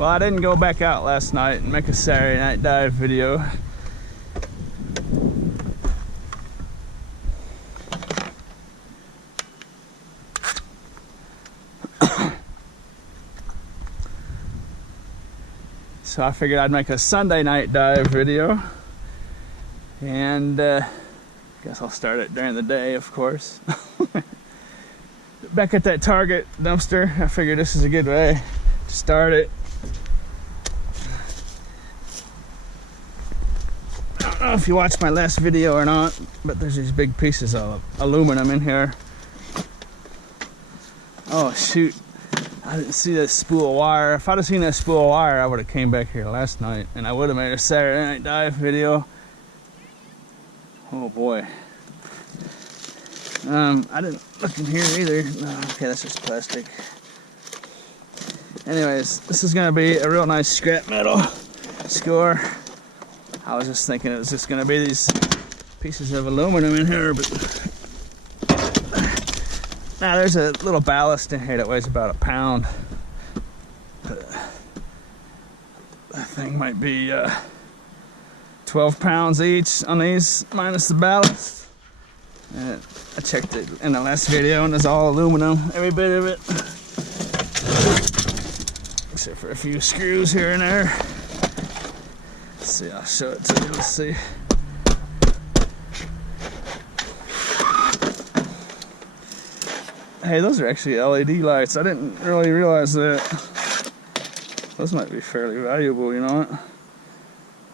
Well, I didn't go back out last night and make a Saturday night dive video. So I figured I'd make a Sunday night dive video. And guess I'll start it during the day, of course. Back at that Target dumpster, I figured this is a good way to start it. I don't know if you watched my last video or not, but there's these big pieces of aluminum in here. Oh shoot, I didn't see that spool of wire. If I'd have seen that spool of wire, I would have came back here last night and I would have made a Saturday night dive video. Oh boy. I didn't look in here either. No, okay, that's just plastic. Anyways, this is gonna be a real nice scrap metal score. I was just thinking it was just gonna be these pieces of aluminum in here, but now there's a little ballast in here that weighs about a pound. That thing might be 12 pounds each on these, minus the ballast. And I checked it in the last video and it's all aluminum, every bit of it. Except for a few screws here and there. Let's see, I'll show it to you, let's see. Hey, those are actually LED lights. I didn't really realize that. Those might be fairly valuable, you know what?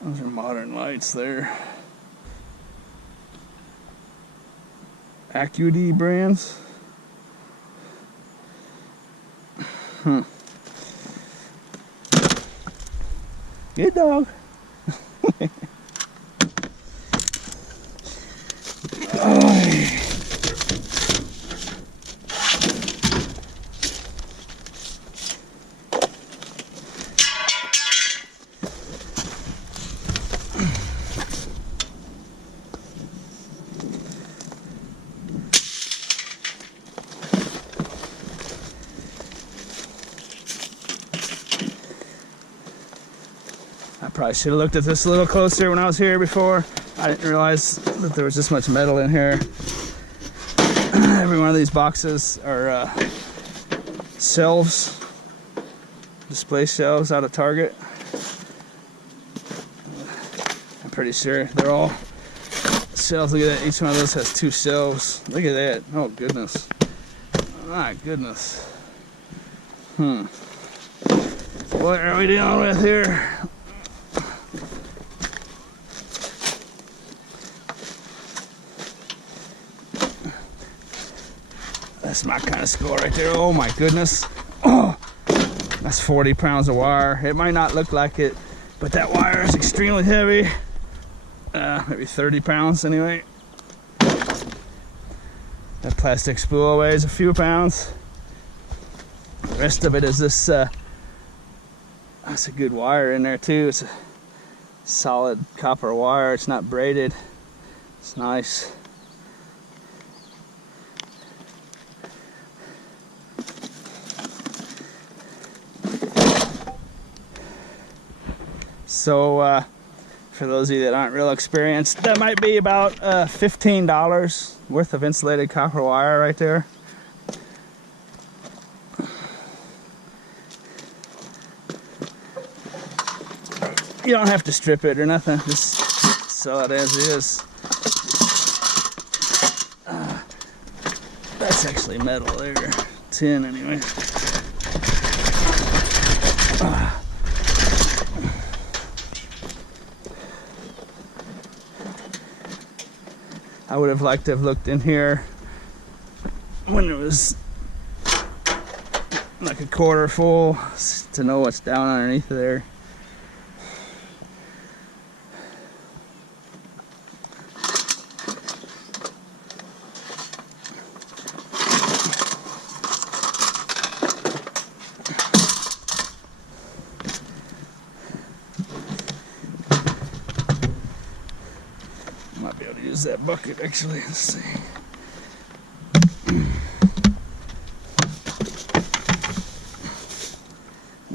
Those are modern lights there. AccuD brands. Good dog. I probably should have looked at this a little closer when I was here before. I didn't realize that there was this much metal in here. Every one of these boxes are shelves, display shelves out of Target. I'm pretty sure they're all shelves. Look at that, each one of those has 2 shelves. Look at that, oh goodness. My goodness. What are we dealing with here? That's my kind of score right there. Oh my goodness. Oh, that's 40 pounds of wire. It might not look like it, but that wire is extremely heavy. Maybe 30 pounds anyway. That plastic spool weighs a few pounds. The rest of it is this, that's a good wire in there too. It's a solid copper wire. It's not braided. It's nice. So for those of you that aren't real experienced, that might be about $15 worth of insulated copper wire right there. You don't have to strip it or nothing, just sell it as is. That's actually metal there, tin anyway. I would have liked to have looked in here when it was like a quarter full to know what's down underneath there. Might be able to use that bucket actually. Let's see.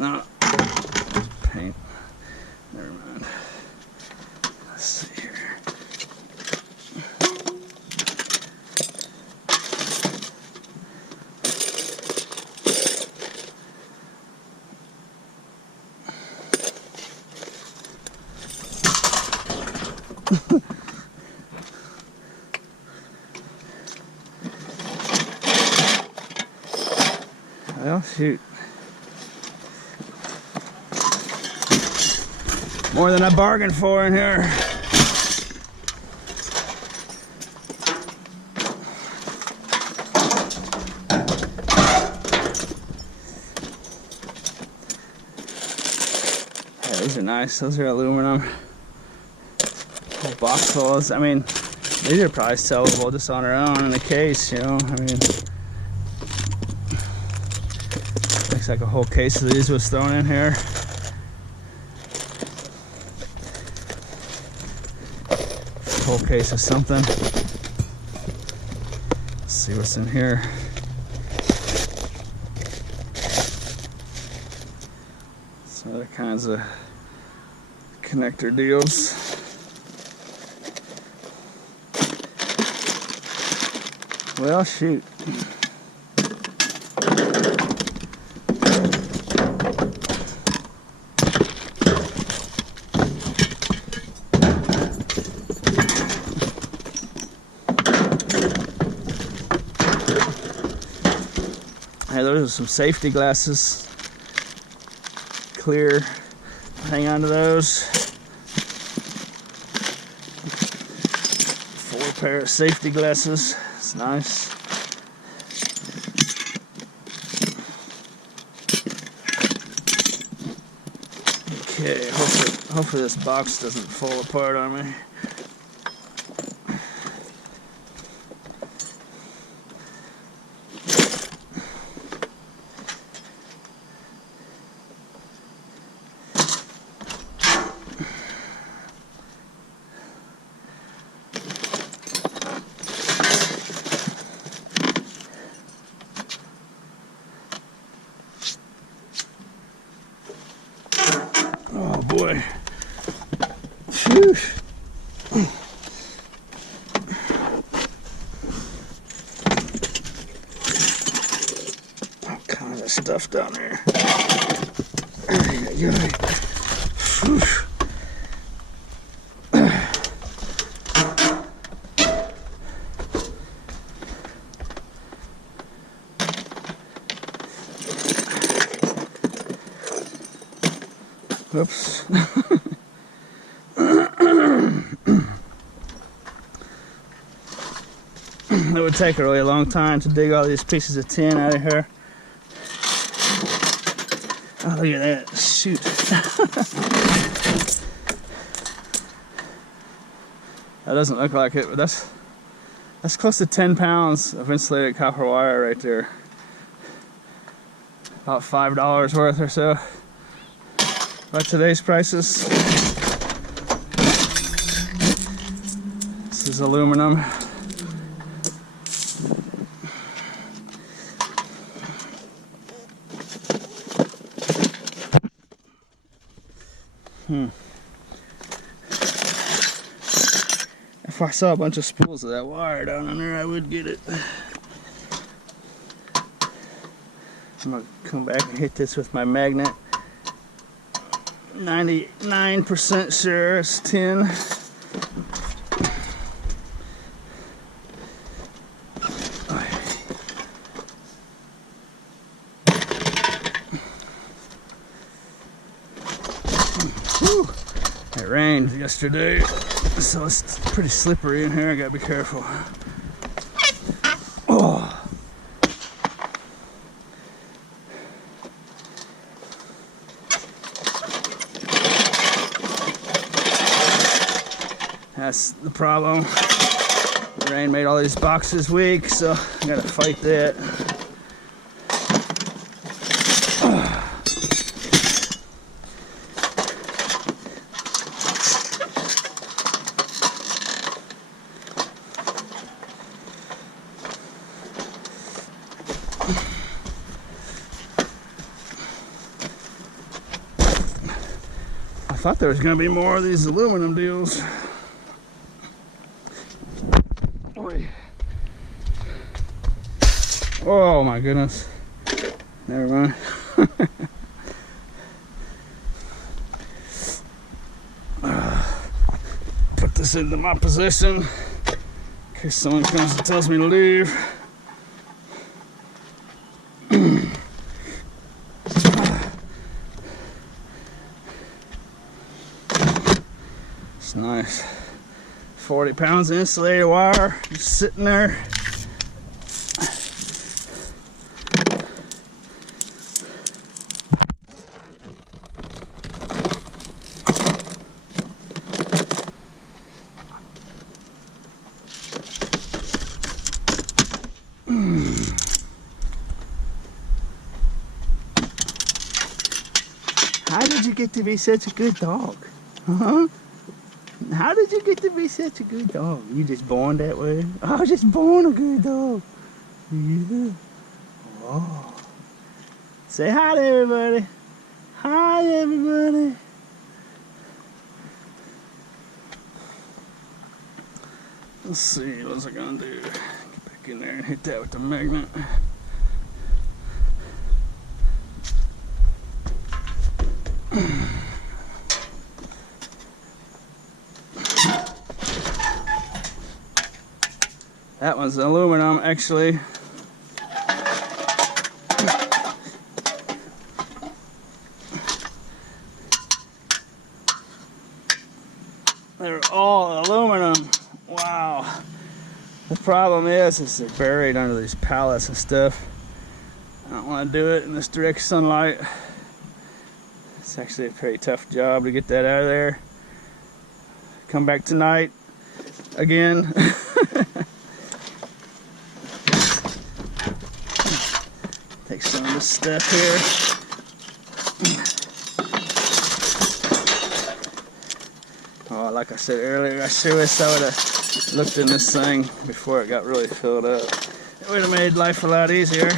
No, Well, shoot. More than I bargained for in here. Yeah, these are nice. Those are aluminum. Whole box fulls. I mean, these are probably sellable just on their own in the case, you know. I mean, looks like a whole case of these was thrown in here. Whole case of something. Let's see what's in here. Some other kinds of connector deals. Well, shoot. Hey, those are some safety glasses. Clear. Hang on to those. 4 pair of safety glasses. It's nice. Okay, hopefully this box doesn't fall apart on me. Oh boy. Phew. All kinds of stuff down there. Phew. Whoops. It would take a really long time to dig all these pieces of tin out of here. Oh, look at that. Shoot. That doesn't look like it, but that's close to 10 pounds of insulated copper wire right there. About $5 worth or so. By today's prices. This is aluminum. If I saw a bunch of spools of that wire down in there, I would get it. I'm gonna come back and hit this with my magnet. 99% sure it's tin. Whew. It rained yesterday, so it's pretty slippery in here. I gotta be careful. Oh. That's the problem. The rain made all these boxes weak, so I gotta fight that. I thought there was gonna be more of these aluminum deals. Oh my goodness. Never mind. Put this into my possession in case someone comes and tells me to leave. Nice. 40 pounds of insulated wire just sitting there. How did you get to be such a good dog? Huh? How did you get to be such a good dog? You just born that way? I was just born a good dog. Yeah. Oh. Say hi to everybody. Hi, everybody. Let's see, what's I gonna do? Get back in there and hit that with the magnet. That one's aluminum, actually. They're all aluminum. Wow. The problem is they're buried under these pallets and stuff. I don't want to do it in this direct sunlight. It's actually a pretty tough job to get that out of there. Come back tonight again. Take some of this stuff here. Oh, like I said earlier, I sure wish I would have looked in this thing before it got really filled up. It would have made life a lot easier.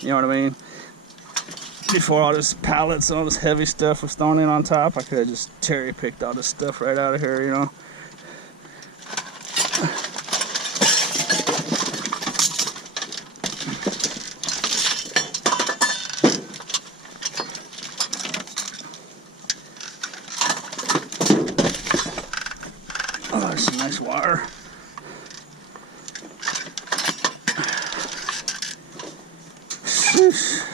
You know what I mean? Before all this pallets and all this heavy stuff was thrown in on top, I could have just cherry picked all this stuff right out of here, you know. Oh, there's some nice wire. Sheesh.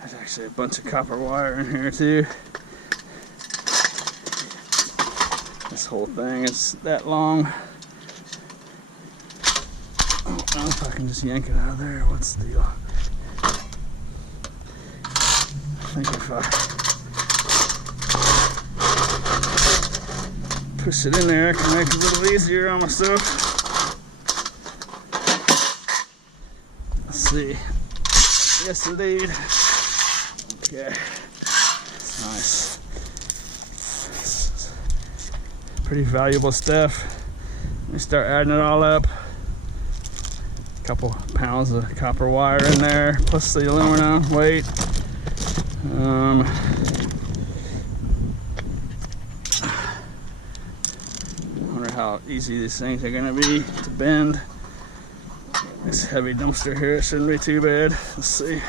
There's actually a bunch of copper wire in here too. This whole thing is that long. I don't know if I can just yank it out of there. What's the deal? I think if I push it in there, I can make it a little easier on myself. Let's see. Yes, indeed. Okay. Nice. Pretty valuable stuff. Let me start adding it all up. A couple pounds of copper wire in there, plus the aluminum weight. Wonder how easy these things are gonna be to bend. This heavy dumpster here, it shouldn't be too bad. Let's see.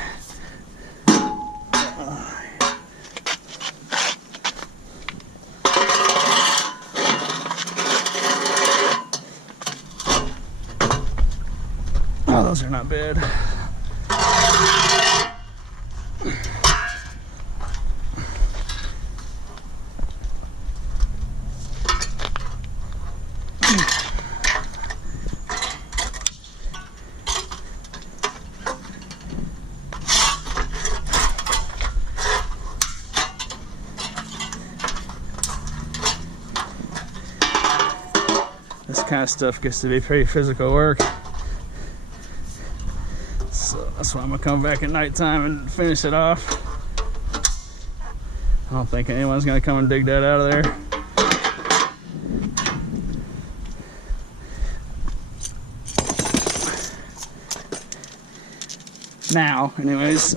Oh, those are not bad. kind of stuff gets to be pretty physical work. So that's why I'm gonna come back at nighttime and finish it off. I don't think anyone's gonna come and dig that out of there. Now, anyways,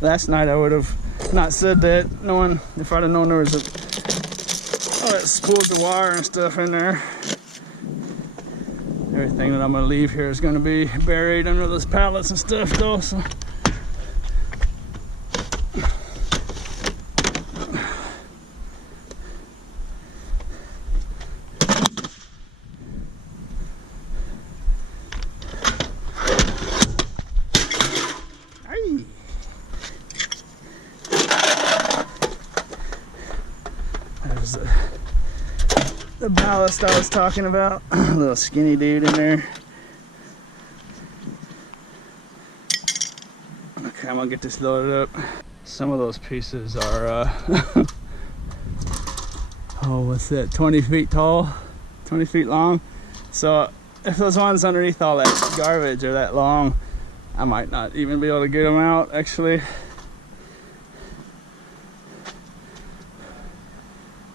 last night I would have not said that, knowing if I'd have known there was all that spools of wire and stuff in there. Everything that I'm gonna leave here is gonna be buried under those pallets and stuff though, so. There's the ballast I was talking about. Little skinny dude in there. Okay, I'm gonna get this loaded up. Some of those pieces are oh, what's that, 20 feet tall, 20 feet long. So if those ones underneath all that garbage are that long, I might not even be able to get them out, actually.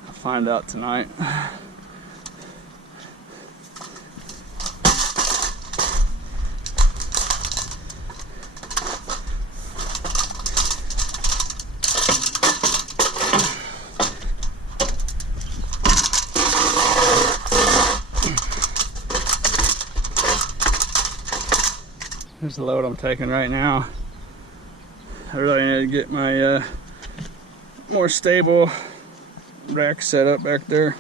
I'll find out tonight. Here's the load I'm taking right now. I really need to get my more stable rack set up back there.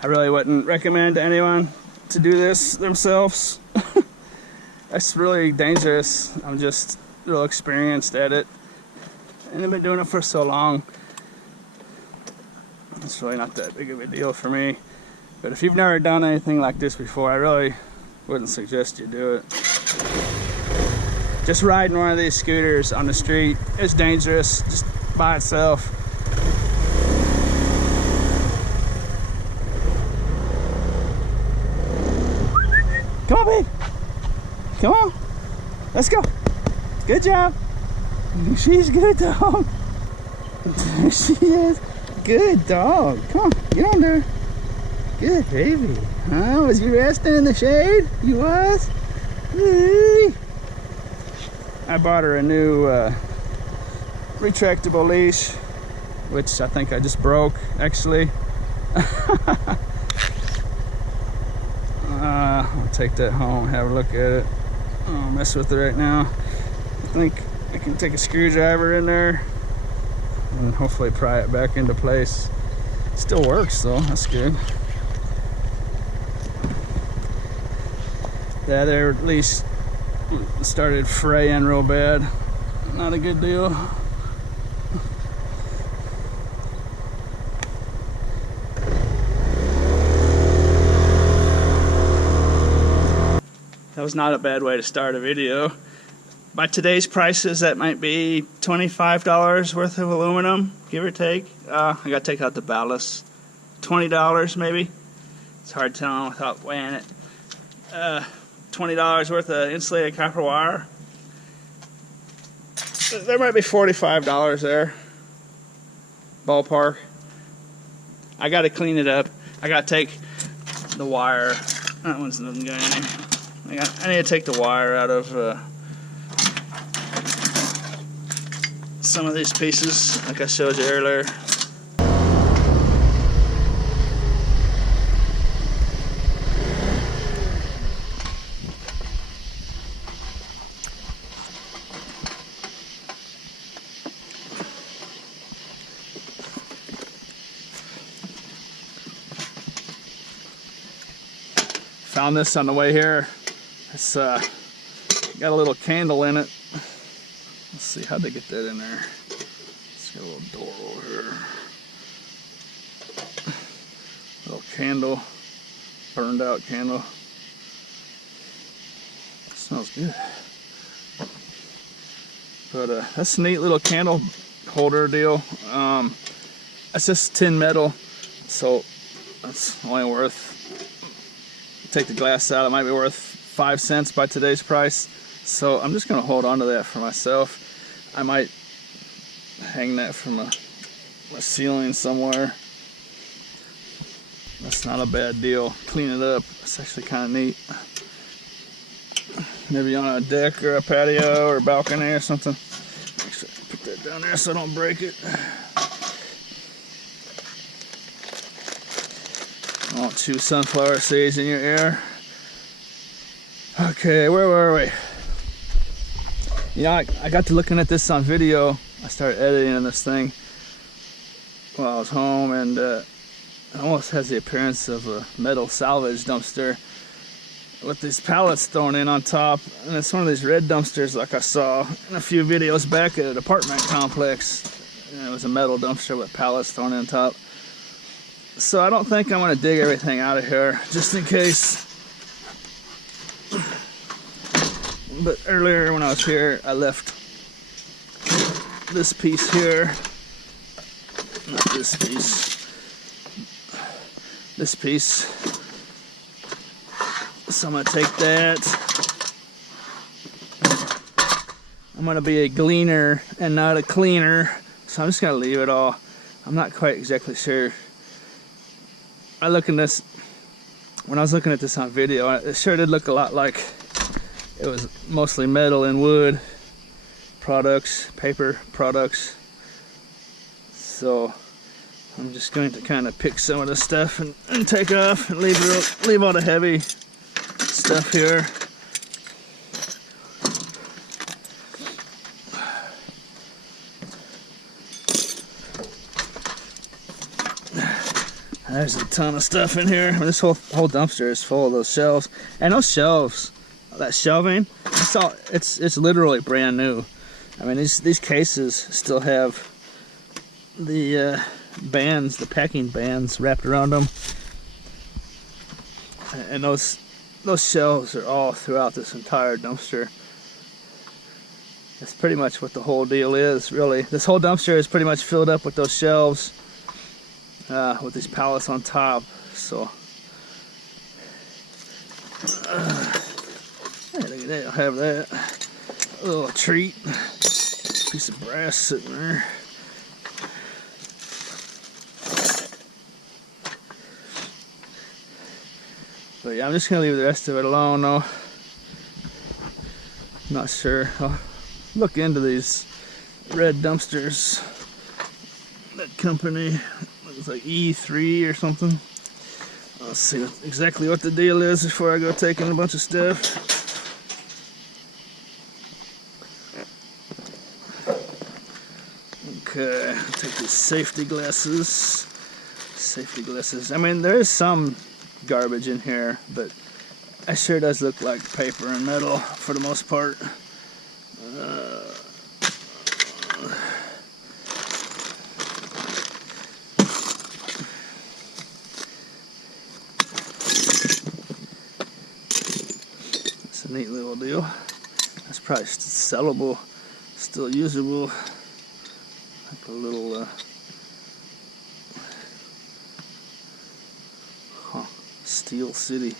I really wouldn't recommend to anyone to do this themselves. It's really dangerous. I'm just real experienced at it, and I've been doing it for so long. It's really not that big of a deal for me. But if you've never done anything like this before, I really wouldn't suggest you do it. Just riding one of these scooters on the street is dangerous just by itself. Come on, babe. Come on. Let's go. Good job. She's a good dog. There she is. Good dog. Come on, get on there. Good baby. Huh? Was you resting in the shade? You was? Hey. I bought her a new retractable leash, which I think I just broke, actually. I'll take that home, have a look at it. I'll mess with it right now. I think I can take a screwdriver in there and hopefully pry it back into place. Still works though, that's good. The other at least started fraying real bad. Not a good deal. That was not a bad way to start a video. By today's prices, that might be $25 worth of aluminum, give or take. I gotta take out the ballast. $20 maybe. It's hard telling without weighing it. $20 worth of insulated copper wire. There might be $45 there. Ballpark. I gotta clean it up. I gotta take the wire. That one's nothing going in. I need to take the wire out of some of these pieces, like I showed you earlier. Found this on the way here. It's got a little candle in it. Let's see, how'd they get that in there? It's got a little door over here. Little candle, burned out candle. Smells good. But that's a neat little candle holder deal. It's just tin metal, so that's only worth, take the glass out, it might be worth 5 cents by today's price. So I'm just gonna hold on to that for myself. I might hang that from a ceiling somewhere. That's not a bad deal. Clean it up. It's actually kind of neat. Maybe on a deck or a patio or balcony or something. Actually, put that down there so I don't break it. Don't chew sunflower sage in your ear. Okay, where were we? You know, I got to looking at this on video. I started editing this thing while I was home, and it almost has the appearance of a metal salvage dumpster with these pallets thrown in on top. And it's one of these red dumpsters like I saw in a few videos back at an apartment complex. And it was a metal dumpster with pallets thrown in on top. So I don't think I'm going to dig everything out of here, just in case. But earlier when I was here, I left this piece here. Not this piece. This piece. So I'm going to take that. I'm going to be a gleaner and not a cleaner. So I'm just going to leave it all. I'm not quite exactly sure. When I was looking at this on video, it sure did look a lot like it was mostly metal and wood products, paper products. So I'm just going to kind of pick some of the stuff and take off and leave all the heavy stuff here. There's a ton of stuff in here. This whole dumpster is full of those shelves. And those shelves, that shelving, it's literally brand new. I mean, these cases still have the bands, the packing bands wrapped around them. And those shelves are all throughout this entire dumpster. That's pretty much what the whole deal is, really. This whole dumpster is pretty much filled up with those shelves. With these pallets on top. So hey, look at that, I'll have that. A little treat. Piece of brass sitting there. But yeah, I'm just gonna leave the rest of it alone though. Not sure. I'll look into these red dumpsters. That company, it's like E3 or something. Let's see exactly what the deal is before I go taking a bunch of stuff. Okay, I'll take these safety glasses. Safety glasses. I mean, there is some garbage in here, but it sure does look like paper and metal for the most part. Neat little deal. That's probably sellable, still usable. Like a little Steel City.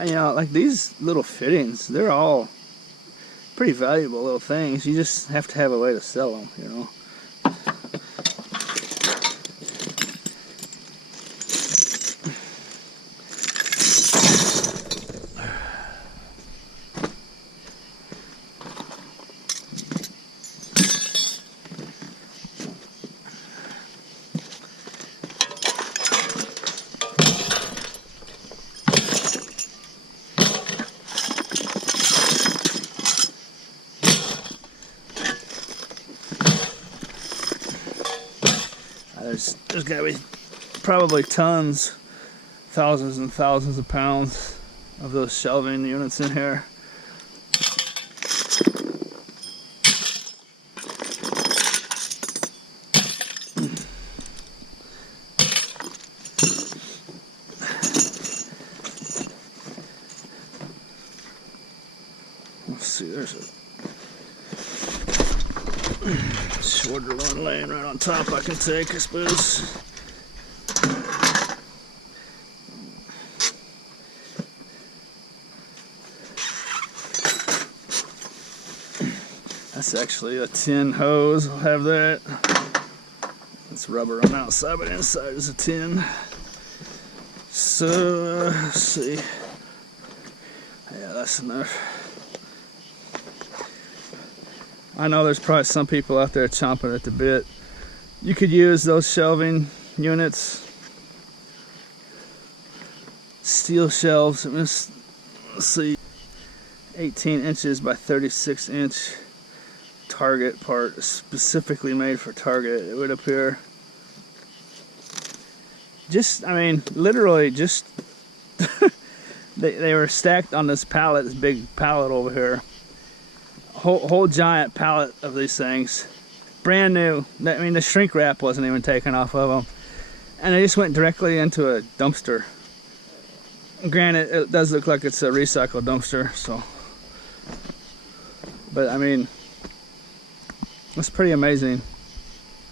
And, you know, like these little fittings, they're all pretty valuable little things. You just have to have a way to sell them, you know. There's got to be probably tons, thousands and thousands of pounds of those shelving units in here. there's a shorter one laying right on top I can take, I suppose. That's actually a tin hose. I'll have that. It's rubber on the outside, but inside is a tin. So, let's see. Yeah, that's enough. I know there's probably some people out there chomping at the bit. You could use those shelving units. Steel shelves. Let's see. 18 inches by 36 inch Target part, specifically made for Target, it would appear. Just, I mean, literally just they were stacked on this pallet, this big pallet over here. Whole giant pallet of these things, brand new. I mean, the shrink wrap wasn't even taken off of them, and they just went directly into a dumpster. Granted, it does look like it's a recycled dumpster, so, but I mean, it's pretty amazing.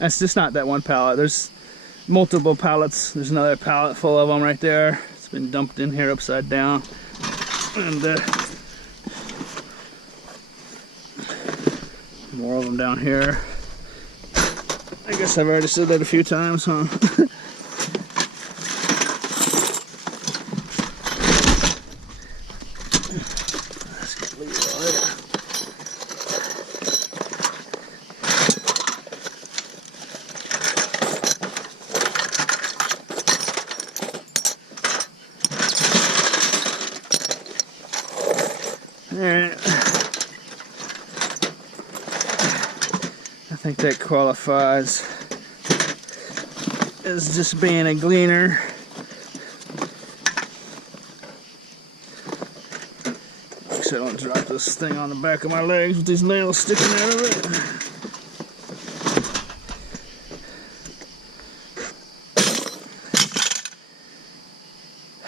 It's just not that one pallet. There's multiple pallets. There's another pallet full of them right there. It's been dumped in here upside down, and more of them down here. I guess I've already said that a few times, huh? Let's leave it all there. Alright. I think that qualifies as just being a gleaner. Make sure I don't drop this thing on the back of my legs with these nails sticking out of it.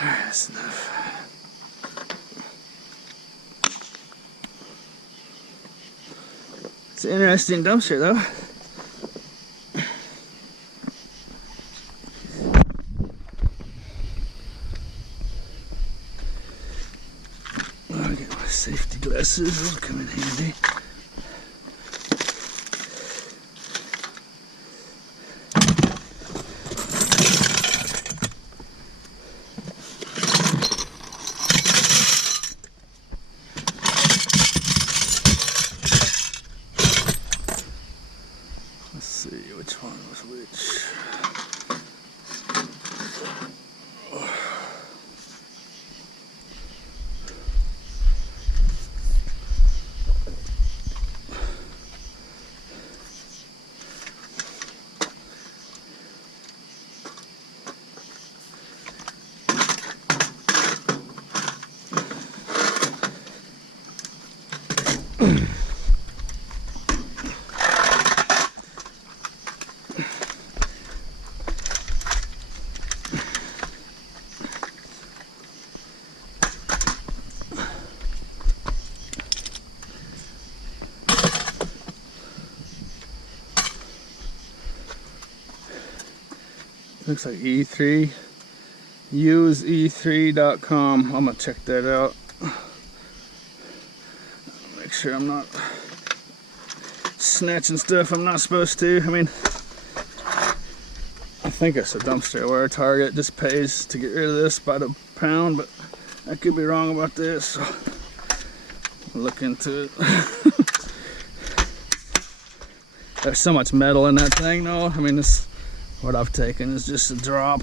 Alright, that's enough. It's an interesting dumpster, though. Oh, I get my safety glasses. Those come in handy. Let's see which one was which. Looks like E3. UseE3.com. I'm gonna check that out. Make sure I'm not snatching stuff I'm not supposed to. I mean, I think it's a dumpster where Target just pays to get rid of this by the pound, but I could be wrong about this. So I'll look into it. There's so much metal in that thing, though. I mean, this. What I've taken is just a drop.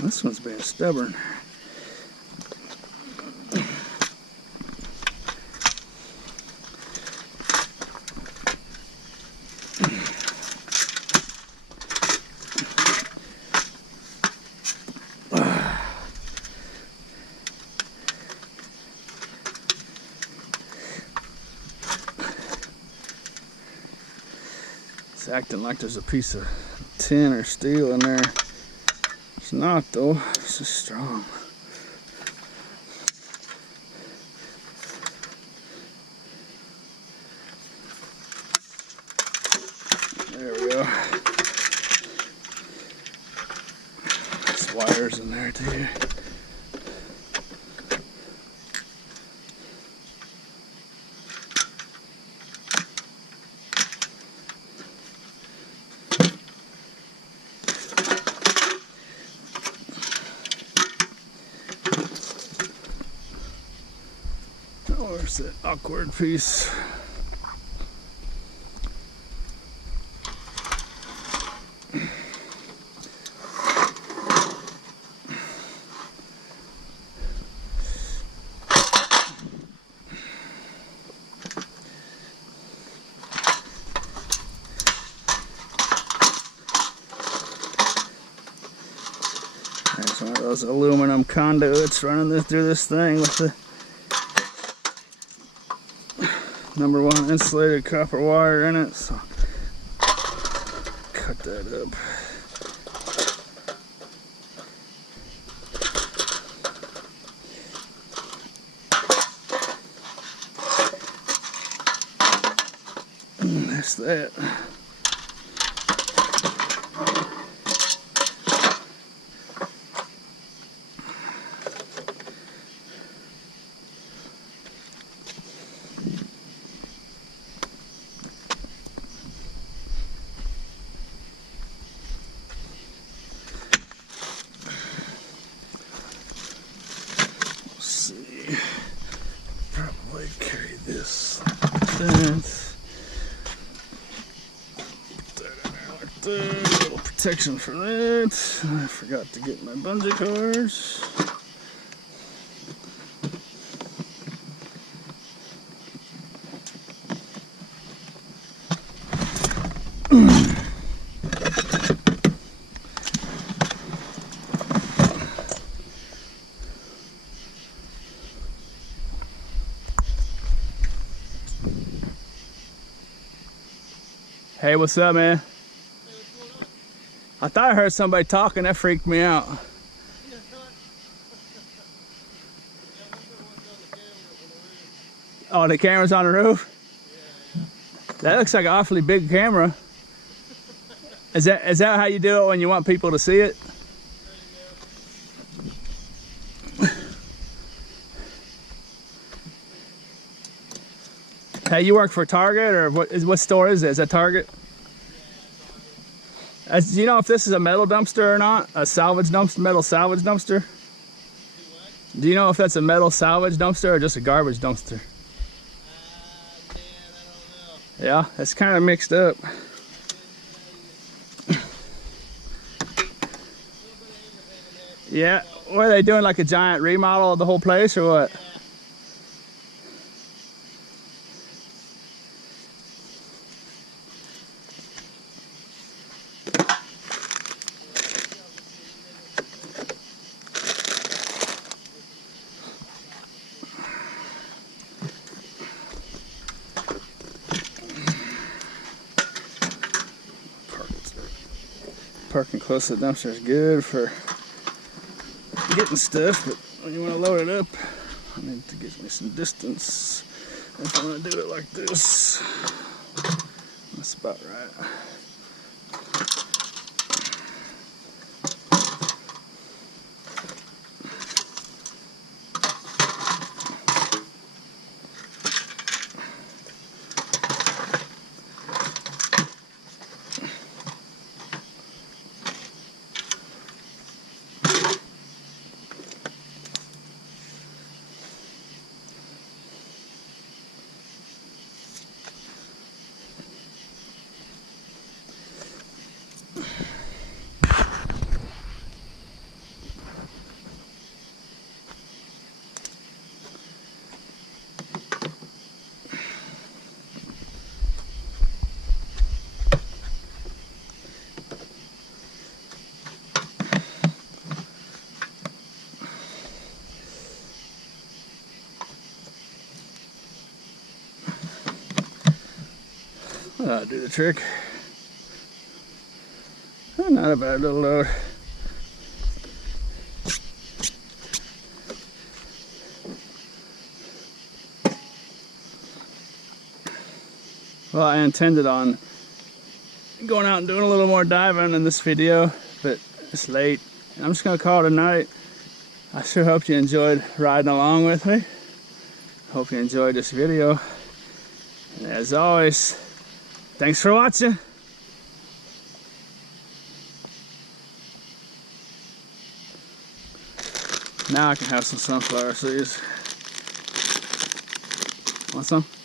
This one's being stubborn. It's acting like there's a piece of tin or steel in there. It's not though, it's just strong. There we go. There's wires in there too. Where's that awkward piece? There's one of those aluminum conduits running through this thing with the #1 insulated copper wire in it, so cut that up. That's that. Probably carry this like that. Put that in there like that. A little protection for that. I forgot to get my bungee cords. Hey, what's up, man? Hey, what's going on? I thought I heard somebody talking. That freaked me out. Oh, the camera's on the roof? Yeah. That looks like an awfully big camera. Is that how you do it when you want people to see it? Hey, you work for Target, or what store is it? Is that Target? Yeah, Target. Do you know if this is a metal dumpster or not? A salvage dumpster, metal salvage dumpster? Do you know if that's a metal salvage dumpster or just a garbage dumpster? Man, I don't know. Yeah, it's kind of mixed up. Yeah, what are they doing, like a giant remodel of the whole place or what? Yeah. Parking close to the dumpster is good for getting stuff, but when you want to load it up, I need to get me some distance. If I want to do it like this, that's about right. That'll do the trick. Not a bad little load. Well, I intended on going out and doing a little more diving in this video, but it's late. And I'm just gonna call it a night. I sure hope you enjoyed riding along with me. Hope you enjoyed this video. And as always, thanks for watching. Now I can have some sunflower seeds. Want some?